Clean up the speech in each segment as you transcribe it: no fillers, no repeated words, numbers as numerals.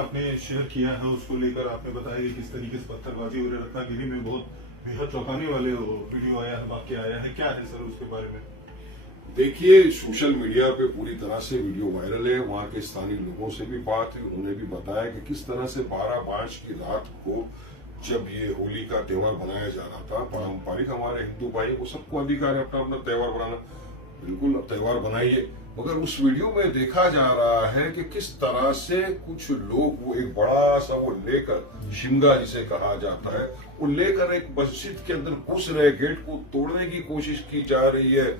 आपने शेयर किया है उसको लेकर आपने बताया कि किस तरीके से पत्थरबाजी और रत्नागिरी में बहुत बेहद चौंकाने वाले वीडियो आया है, वाक्य आया है, क्या है सर उसके बारे में? देखिए, सोशल मीडिया पे पूरी तरह से वीडियो वायरल है। वहां के स्थानीय लोगों से भी बात हुई, उन्होंने भी बताया कि किस तरह से 12 मार्च की रात को जब ये होली का त्योहार बनाया जा रहा था, पारंपरिक हमारे हिंदू भाई को सबको अधिकार है अपना अपना त्योहार बनाना, बिल्कुल अब त्योहार बनाइए। मगर उस वीडियो में देखा जा रहा है कि किस तरह से कुछ लोग वो एक बड़ा सा वो लेकर, शिमगा जिसे कहा जाता है, वो लेकर एक मस्जिद के अंदर घुस रहे, गेट को तोड़ने की कोशिश की जा रही है।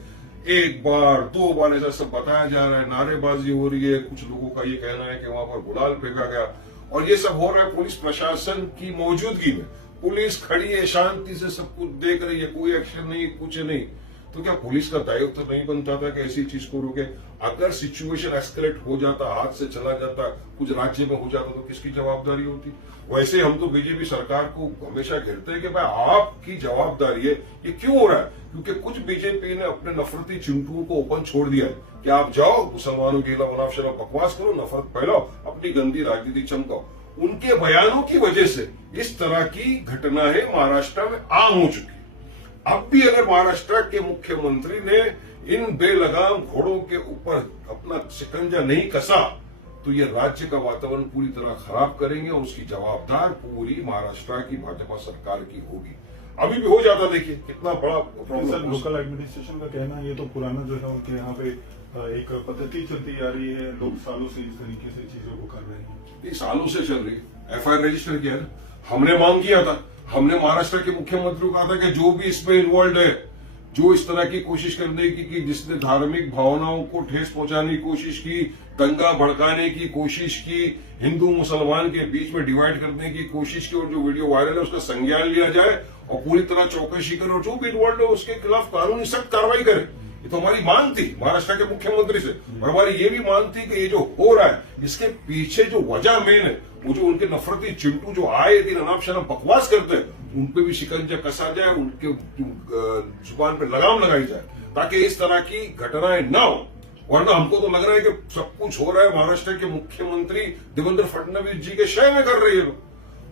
एक बार दो बार ऐसा सब बताया जा रहा है, नारेबाजी हो रही है। कुछ लोगों का ये कहना है कि वहां पर गुलाल फेंका गया, और ये सब हो रहा है पुलिस प्रशासन की मौजूदगी में। पुलिस खड़ी है, शांति से सब कुछ देख रही है, कोई एक्शन नहीं, कुछ नहीं। तो क्या पुलिस का दायित्व तो नहीं बनता था कि ऐसी चीज को रोके? अगर सिचुएशन एस्केलेट हो जाता, हाथ से चला जाता, कुछ राज्य में हो जाता, तो किसकी जवाबदारी होती? वैसे हम तो बीजेपी सरकार को हमेशा कहते हैं कि भाई आपकी जवाबदारी है। ये क्यों हो रहा है? क्योंकि कुछ बीजेपी ने अपने नफरती चिंटुओं को ओपन छोड़ दिया है कि आप जाओ मुसलमानों के खिलाफ अनाप शनाप बकवास करो, नफरत फैलाओ, अपनी गंदी राजनीति चमकाओ। उनके बयानों की वजह से इस तरह की घटनाएं महाराष्ट्र में आम हो चुकी। अब भी अगर महाराष्ट्र के मुख्यमंत्री ने इन बेलगाम घोड़ों के ऊपर अपना शिकंजा नहीं कसा, तो ये राज्य का वातावरण पूरी तरह खराब करेंगे, और उसकी जवाबदार पूरी महाराष्ट्र की भाजपा सरकार की होगी। अभी भी हो जाता, देखिए कितना बड़ा प्रॉब्लम। सर, लोकल एडमिनिस्ट्रेशन का कहना है ये तो पुराना जो है उनके यहाँ पे एक पद्धति चलती आ रही है, लोग सालों से इस तरीके से चीजों को कर रहे हैं। ये सालों से चल रही है। एफआईआर रजिस्टर किया है, हमने मांग किया था, हमने महाराष्ट्र के मुख्यमंत्री को कहा था कि जो भी इसमें इन्वॉल्व है, जो इस तरह की कोशिश करने की जिसने धार्मिक भावनाओं को ठेस पहुंचाने की कोशिश की, दंगा भड़काने की कोशिश की, हिंदू मुसलमान के बीच में डिवाइड करने की कोशिश की, और जो वीडियो वायरल है उसका संज्ञान लिया जाए और पूरी तरह चौकसी करे, और जो भी इन्वॉल्व है उसके खिलाफ कानूनी सख्त कार्रवाई करे। ये तो हमारी मांग थी महाराष्ट्र के मुख्यमंत्री से, और हमारी ये भी मांग थी कि ये जो हो रहा है इसके पीछे जो वजह मेन है, वो जो उनके नफरती चिंटू जो आए दिन अनाप शनाप बकवास करते हैं, उन पे भी शिकंजा कसा जाए, उनके जुबान पे लगाम लगाई जाए, ताकि इस तरह की घटनाएं न हो। वरना हमको तो लग रहा है कि सब कुछ हो रहा है महाराष्ट्र के मुख्यमंत्री देवेंद्र फडणवीस जी के शय में कर रही है।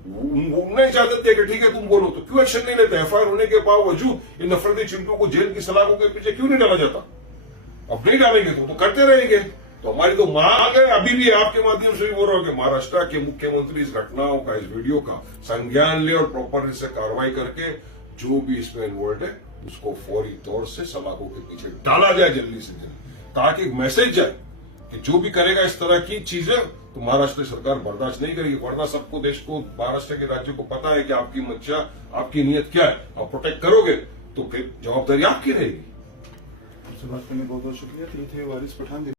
नहीं चाहते थे कि ठीक है तुम बोलो, तो क्यों एक्शन नहीं लेते? एफआईआर होने के बावजूद इन नफरती चिंटू को जेल की सलाखों के पीछे क्यों नहीं डाला जाता? अब नहीं डालेंगे तो करते रहेंगे। तो हमारी तो मांग है, अभी भी आपके माध्यम से भी बोल रहा हूं कि महाराष्ट्र के मुख्यमंत्री इस घटनाओं का, इस वीडियो का संज्ञान ले, और प्रॉपर से कार्रवाई करके जो भी इसमें इन्वॉल्व है उसको फौरी तौर से सलाखों के पीछे डाला जाए जल्दी से जल्दी, ताकि एक मैसेज जाए कि जो भी करेगा इस तरह की चीजें तो महाराष्ट्र सरकार बर्दाश्त नहीं करेगी। वरना सबको, देश को, महाराष्ट्र के राज्य को पता है कि आपकी मंशा, आपकी नीयत क्या है, आप प्रोटेक्ट करोगे तो फिर जवाबदारी आपकी रहेगी। आपसे बात करने बहुत बहुत शुक्रिया। थे वारिस पठान।